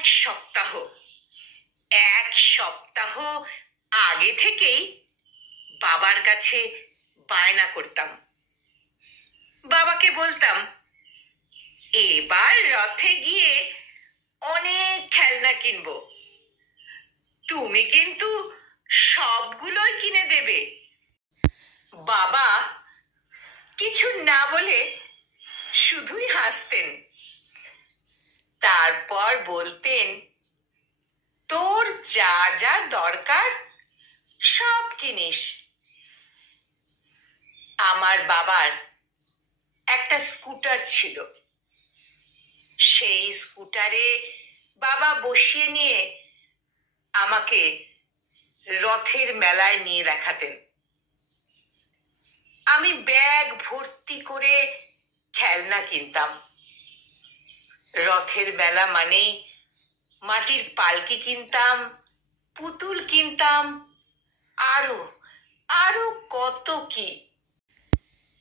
এক সপ্তাহ এক সপ্তাহ আগে থেকেই বাবার কাছে বায়না করতাম। বাবাকে বলতাম, এবার রথে গিয়ে অনেক খেলনা কিনবো, তুমি কিন্তু সবগুলোই কিনে দেবে। বাবা কিছু না বলে শুধুই হাসতেন। তারপর বলতেন, তোর যা যা দরকার সব কিনিস। আমার বাবার একটা স্কুটার ছিল। সেই স্কুটারে বাবা বসিয়ে নিয়ে আমাকে রথের মেলায় নিয়ে দেখাতেন। আমি ব্যাগ ভর্তি করে খেলনা কিনতাম। রথের মেলা মানেই মাটির পালকি কিনতাম, পুতুল কিনতাম, আরো আরো কত কি।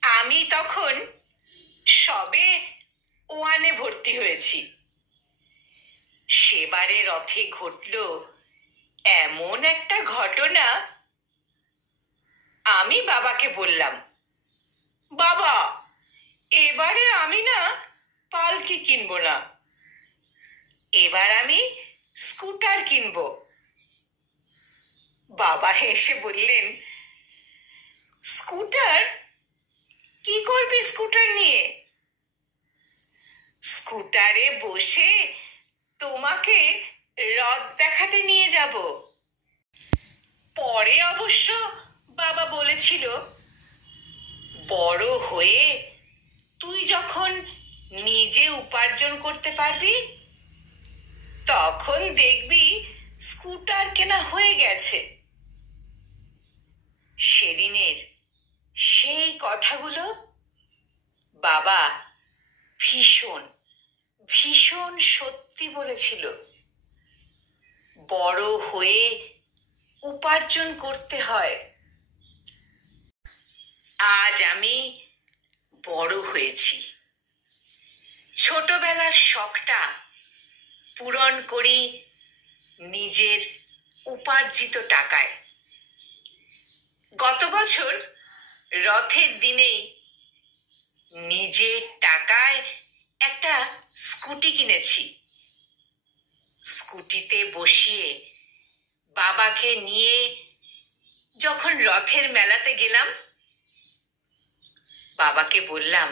আমি তখন সবে 1-এ ভর্তি হয়েছি। সেবারে রথে ঘটল এমন একটা ঘটনা। আমি বাবাকে বললাম, বাবা, এবারে আমি না পালকি কিনবো না, এবার আমি স্কুটার কিনবো। বাবা হেসে বললেন, স্কুটার? কি করবি স্কুটার নিয়ে? স্কুটারে বসে তোমাকে রথ দেখাতে নিয়ে যাব। পরে অবশ্য বাবা বলেছিল, বড় হয়ে তুই যখন নিজে উপার্জন করতে পারবি তখন দেখবি স্কুটার কেনা হয়ে গেছে। সেদিনের সেই কথাগুলো বাবা ভীষণ ভীষণ সত্যি বলেছিল। বড় হয়ে উপার্জন করতে হয়। আজ আমি বড় হয়েছি, ছোটবেলার শখটা পূরণ করি নিজের উপার্জিত টাকায়। গত বছর রথের দিনেই নিজের টাকায় একটা স্কুটি কিনেছি। স্কুটিতে বসিয়ে বাবাকে নিয়ে যখন রথের মেলাতে গেলাম, বাবাকে বললাম,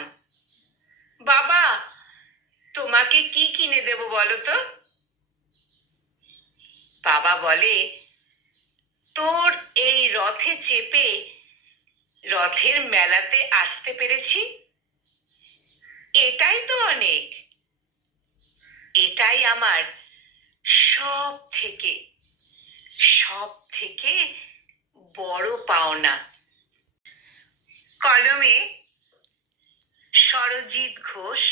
বাবা, তোমাকে কি কিনে দেব বলো তো? বাবা বলে, তোর এই রথে চেপে রথের মেলাতে আসতে পেরেছি, এটাই তো অনেক। এটাই আমার সব থেকে বড় পাওনা। কলমে সরজিৎ ঘোষ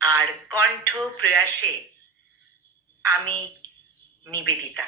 আর কণ্ঠ প্রয়াসে আমি নিবেদিতা।